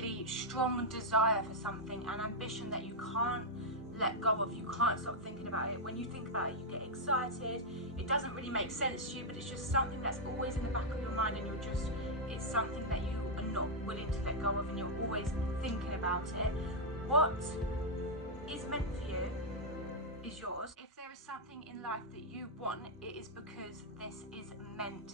really strong desire for something, an ambition that you can't let go of, you can't stop thinking about it. When you think about it, you get excited. It doesn't really make sense to you, but it's just something that's always in the back of your mind, and it's something that you are not willing to let go of, and you're always thinking about it. What is meant for you is yours. If there is something in life that you want, it is because this is meant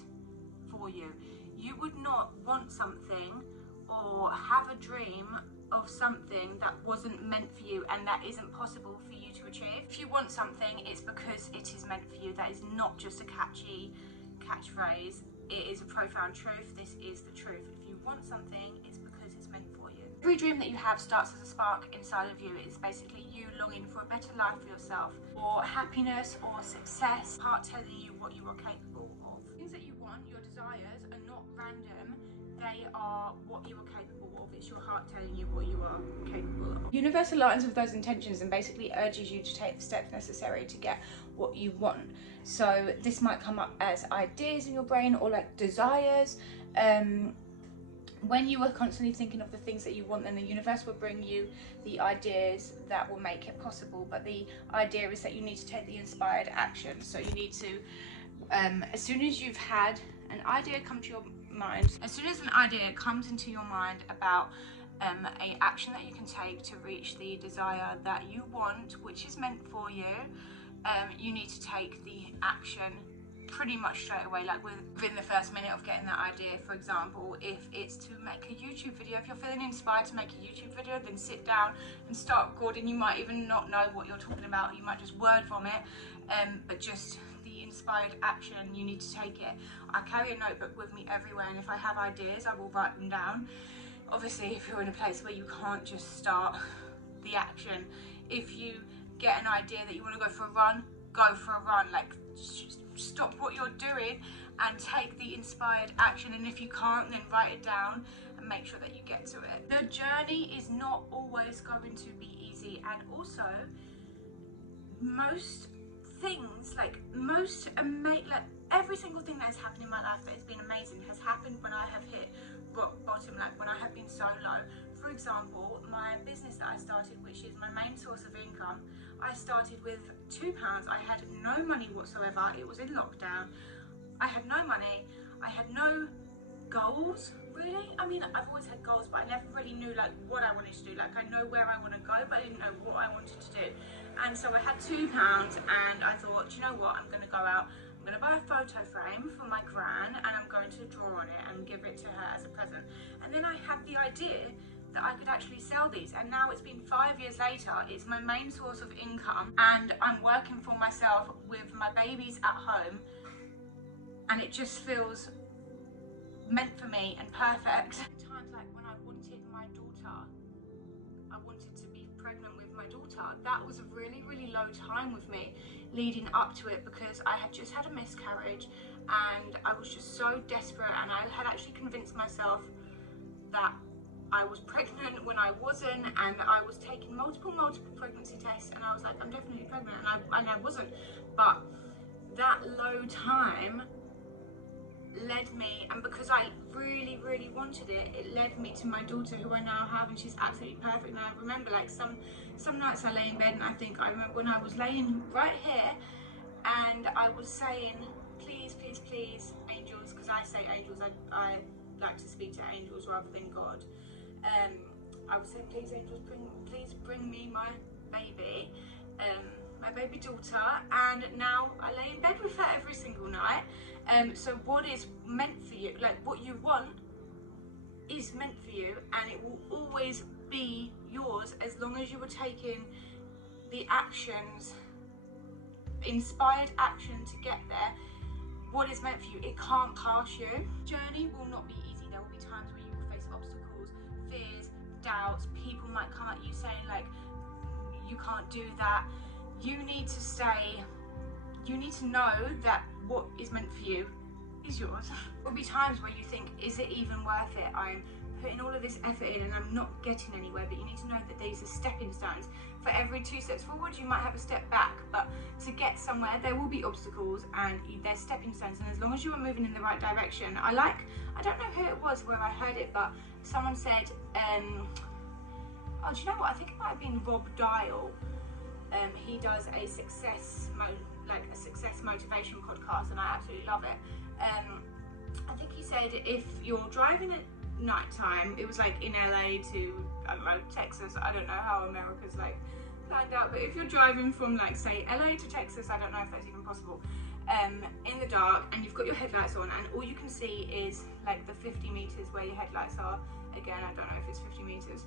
for you. You would not want something or have a dream of something that wasn't meant for you and that isn't possible for you to achieve. If you want something, it's because it is meant for you. That is not just a catchy catchphrase. It is a profound truth. This is the truth. If you want something, it's because it's meant for you. Every dream that you have starts as a spark inside of you. It's basically you longing for a better life for yourself, or happiness, or success, heart telling you what you are capable of. Things that you want, your desires, are not random. They are what you are capable of. It's your heart telling you what you are capable of. Universe aligns with those intentions and basically urges you to take the steps necessary to get what you want. So this might come up as ideas in your brain, or like desires. When you are constantly thinking of the things that you want, then the universe will bring you the ideas that will make it possible. But the idea is that you need to take the inspired action. So you need to, as soon as you've had an idea come to your mind, as soon as an idea comes into your mind about a action that you can take to reach the desire that you want, which is meant for you, you need to take the action pretty much straight away, like within the first minute of getting that idea. For example, if it's to make a YouTube video, if you're feeling inspired to make a YouTube video, then sit down and start recording. You might even not know what you're talking about, you might just word vomit, but just the inspired action, you need to take it. I carry a notebook with me everywhere, and if I have ideas, I will write them down. Obviously, if you're in a place where you can't just start the action, if you get an idea that you want to go for a run, go for a run. Like, stop what you're doing and take the inspired action, and if you can't, then write it down and make sure that you get to it. The journey is not always going to be easy, and also most things, like every single thing that has happened in my life that has been amazing has happened when I have hit rock bottom, like when I have been so low. For example, my business that I started, which is my main source of income, I started with £2. I had no money whatsoever. It was in lockdown. I had no money. I had no goals, really. I mean, I've always had goals, but I never really knew like what I wanted to do. Like, I know where I want to go, but I didn't know what I wanted to do. And so I had £2, and I thought, you know what, I'm going to go out, I'm going to buy a photo frame for my gran, and I'm going to draw on it and give it to her as a present. And then I had the idea that I could actually sell these, and now it's been 5 years later. It's my main source of income, and I'm working for myself with my babies at home, and it just feels meant for me and perfect. Times like when I wanted my daughter, I wanted to be pregnant with my daughter. That was a really, really low time with me leading up to it, because I had just had a miscarriage and I was just so desperate, and I had actually convinced myself that I was pregnant when I wasn't, and I was taking multiple pregnancy tests, and I was like, I'm definitely pregnant, and I wasn't. But that low time led me, and because I really, really wanted it, it led me to my daughter, who I now have, and she's absolutely perfect. And I remember, like, some nights I lay in bed and I think, I remember when I was laying right here and I was saying, please, please, please, angels, because I say angels, I like to speak to angels rather than God. I was saying, please, angels, please bring me my baby, my baby daughter. And now I lay in bed with her every single night. So what is meant for you, like what you want, is meant for you, and it will always be yours as long as you are taking the actions, inspired action to get there. What is meant for you, it can't pass you. Journey will not be easy. There will be times where you will face obstacles, fears, doubts. People might come at you saying like, you can't do that. You need to stay, you need to know that what is meant for you is yours. There will be times where you think, is it even worth it? I'm putting all of this effort in and I'm not getting anywhere. But you need to know that these are stepping stones. For every 2 steps forward, you might have a step back, but to get somewhere there will be obstacles and there's stepping stones, and as long as you are moving in the right direction. I don't know who it was where I heard it, but someone said, oh, do you know what? I think it might have been Rob Dial. He does a success motivation podcast, and I absolutely love it. I think he said if you're driving at night time, it was like in LA to, I don't know, Texas. I don't know how America's like planned out, but if you're driving from like say LA to Texas, I don't know if that's even possible, in the dark, and you've got your headlights on, and all you can see is like the 50 meters where your headlights are. Again, I don't know if it's 50 meters,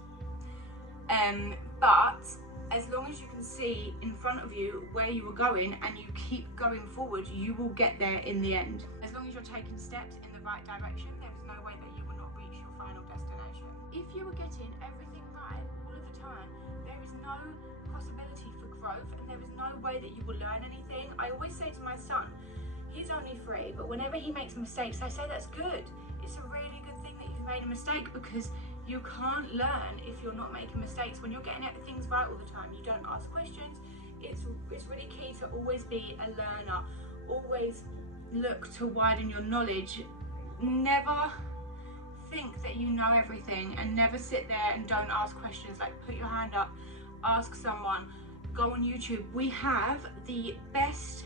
but as long as you can see in front of you where you were going and you keep going forward, you will get there in the end. As long as you're taking steps in the right direction, there is no way that you will not reach your final destination. If you were getting everything right all of the time, there is no possibility for growth, and there is no way that you will learn anything. I always say to my son, he's only 3, but whenever he makes mistakes, I say that's good. It's a really good thing that you've made a mistake, because you can't learn if you're not making mistakes. When you're getting things right all the time, you don't ask questions. It's really key to always be a learner. Always look to widen your knowledge. Never think that you know everything, and never sit there and don't ask questions. Like, put your hand up, ask someone, go on YouTube. We have the best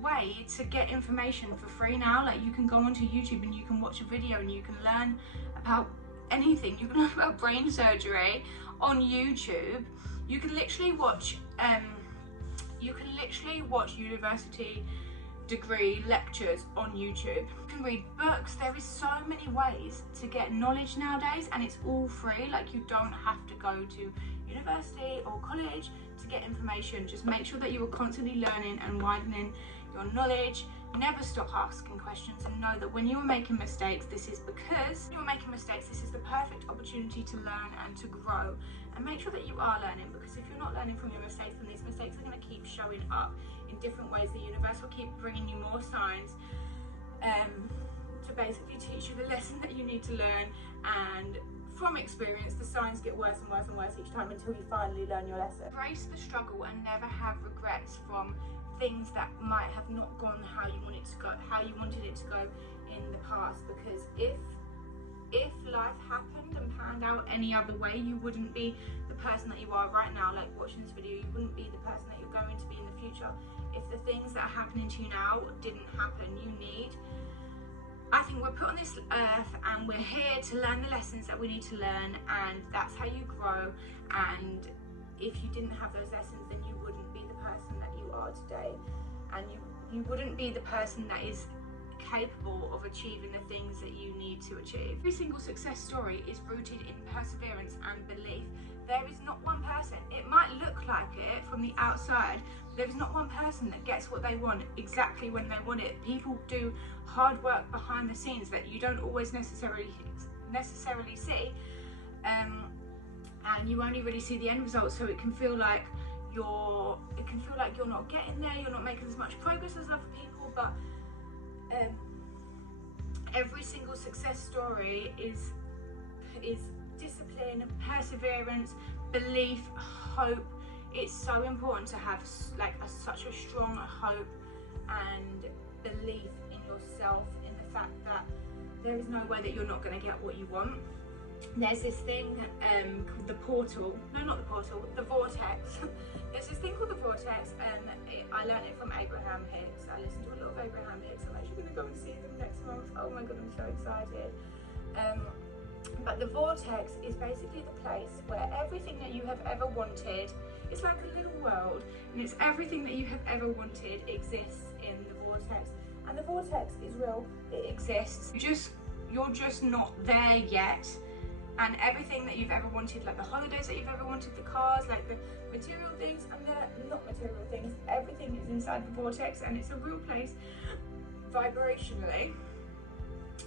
way to get information for free now. Like, you can go onto YouTube and you can watch a video and you can learn about anything. You can learn about brain surgery on YouTube. You can literally watch university degree lectures on YouTube. You can read books. There is so many ways to get knowledge nowadays, and it's all free. Like, you don't have to go to university or college to get information. Just make sure that you are constantly learning and widening your knowledge. Never stop asking questions, and know that when you are making mistakes, this is the perfect opportunity to learn and to grow. And make sure that you are learning, because if you're not learning from your mistakes, then these mistakes are going to keep showing up in different ways. The universe will keep bringing you more signs to basically teach you the lesson that you need to learn. And from experience, the signs get worse and worse and worse each time until you finally learn your lesson. Embrace the struggle and never have regrets from things that might have not gone how you wanted it to go in the past, because if life happened and panned out any other way, you wouldn't be the person that you are right now. Like, watching this video, you wouldn't be the person that you're going to be in the future if the things that are happening to you now didn't happen. I think we're put on this earth and we're here to learn the lessons that we need to learn, and that's how you grow. And if you didn't have those lessons, then you wouldn't be the person that you are today, and you wouldn't be the person that is capable of achieving the things that you need to achieve. Every single success story is rooted in perseverance and belief. There is not one person, it might look like it from the outside, there is not one person that gets what they want exactly when they want it. People do hard work behind the scenes that you don't always necessarily see, and you only really see the end result. So it can feel like you're not getting there, you're not making as much progress as other people, but every single success story is discipline, perseverance, belief, hope. It's so important to have such a strong hope and belief in yourself, in the fact that there is no way that you're not going to get what you want. There's this thing called the vortex. There's this thing called the vortex, and I learned it from Abraham Hicks. I listen to a lot of Abraham Hicks. I'm actually going to go and see them next month. Oh my god, I'm so excited. But the vortex is basically the place where everything that you have ever wanted, it's like a little world, and it's everything that you have ever wanted exists in the vortex. And the vortex is real, it exists. You're just not there yet. And everything that you've ever wanted, like the holidays that you've ever wanted, the cars, like the material things and the not material things, everything is inside the vortex, and it's a real place vibrationally.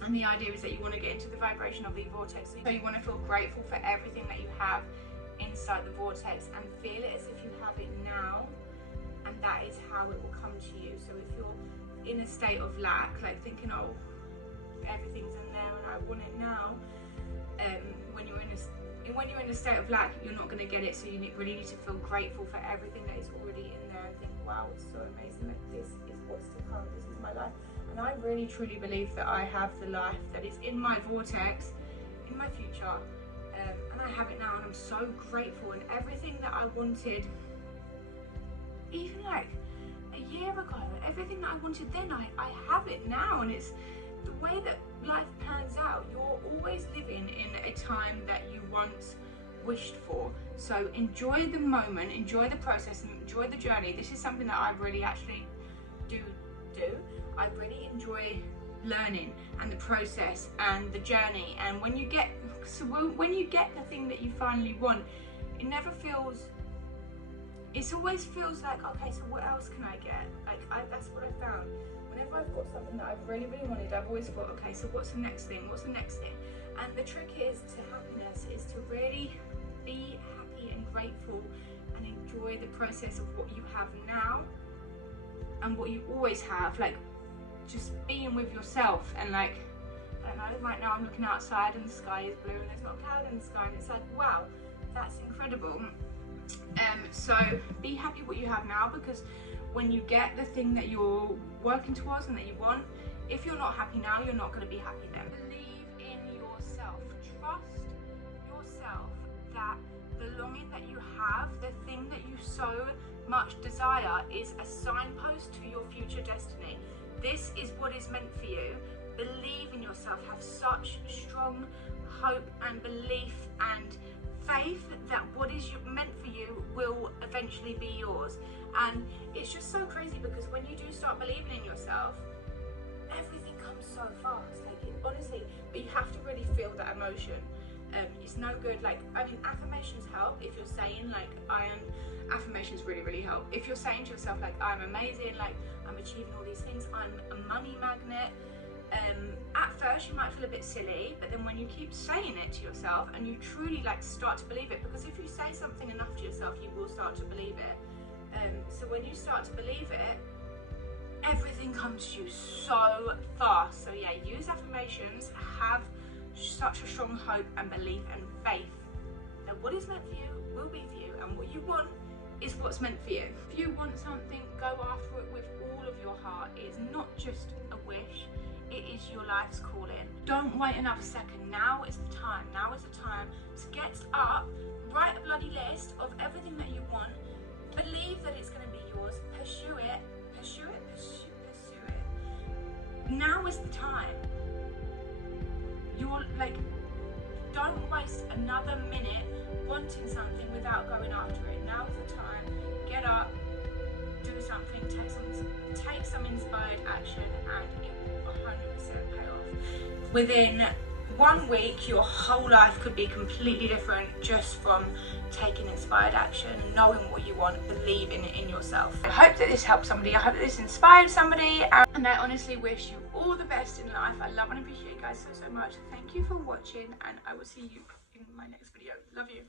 And the idea is that you want to get into the vibration of the vortex. So you want to feel grateful for everything that you have inside the vortex, and feel it as if you have it now, and that is how it will come to you. So if you're in a state of lack, like thinking, oh, everything's in there and I want it now, when you're in a state of lack, you're not going to get it. So you really need to feel grateful for everything that is already in there, and think, wow, it's so amazing, like this is what's to come, this is my life. And I really truly believe that I have the life that is in my vortex in my future, and I have it now, and I'm so grateful. And everything that I wanted, even like a year ago, everything that I wanted then, I have it now. And it's the way that life plans out. You're always living in a time that you once wished for. So enjoy the moment, enjoy the process, and enjoy the journey. This is something that I really actually do. I really enjoy learning and the process and the journey. And when you get the thing that you finally want, it never feels, it always feels like, okay, so what else can I get? Like that's what I found. Whenever I've got something that I've really wanted, I've always thought, okay, so what's the next thing? What's the next thing? And the trick is to happiness is to really be happy and grateful and enjoy the process of what you have now and what you always have. Like just being with yourself, and like, I don't know, right now I'm looking outside and the sky is blue and there's not a cloud in the sky, and it's like, wow, that's incredible. So be happy what you have now, because when you get the thing that you're working towards and that you want, if you're not happy now, you're not going to be happy then. Believe in yourself. Trust yourself that the longing that you have, the thing that you so much desire, is a signpost to your future destiny. This is what is meant for you. Believe in yourself. Have such strong hope and belief and faith that what is meant for you will eventually be yours. And it's just so crazy, because when you do start believing in yourself, everything comes so fast. Like honestly, but you have to really feel that emotion. It's no good, like, I mean, affirmations help. If you're saying like affirmations really help. If you're saying to yourself like, I'm amazing, like I'm achieving all these things, I'm a money magnet, at first you might feel a bit silly, but then when you keep saying it to yourself and you truly like start to believe it, because if you say something enough to yourself, you will start to believe it. So when you start to believe it, everything comes to you so fast. So yeah, use affirmations, have such a strong hope and belief and faith that what is meant for you will be for you, and what you want is what's meant for you. If you want something, go after it with all of your heart. It's not just a wish, it is your life's calling. Don't wait another second. Now is the time. Now is the time to get up, write a bloody list of everything that you want, believe that it's going to be yours, pursue it. Now is the time. You're like, don't waste another minute wanting something without going after it. Now is the time. Get up, do something, take some inspired action, and it will 100% pay off. Within 1 week, your whole life could be completely different just from taking inspired action, knowing what you want, believing in yourself. I hope that this helped somebody. I hope that this inspired somebody, and I honestly wish you all the best in life. I love and appreciate you guys so much. Thank you for watching, and I will see you in my next video. Love you.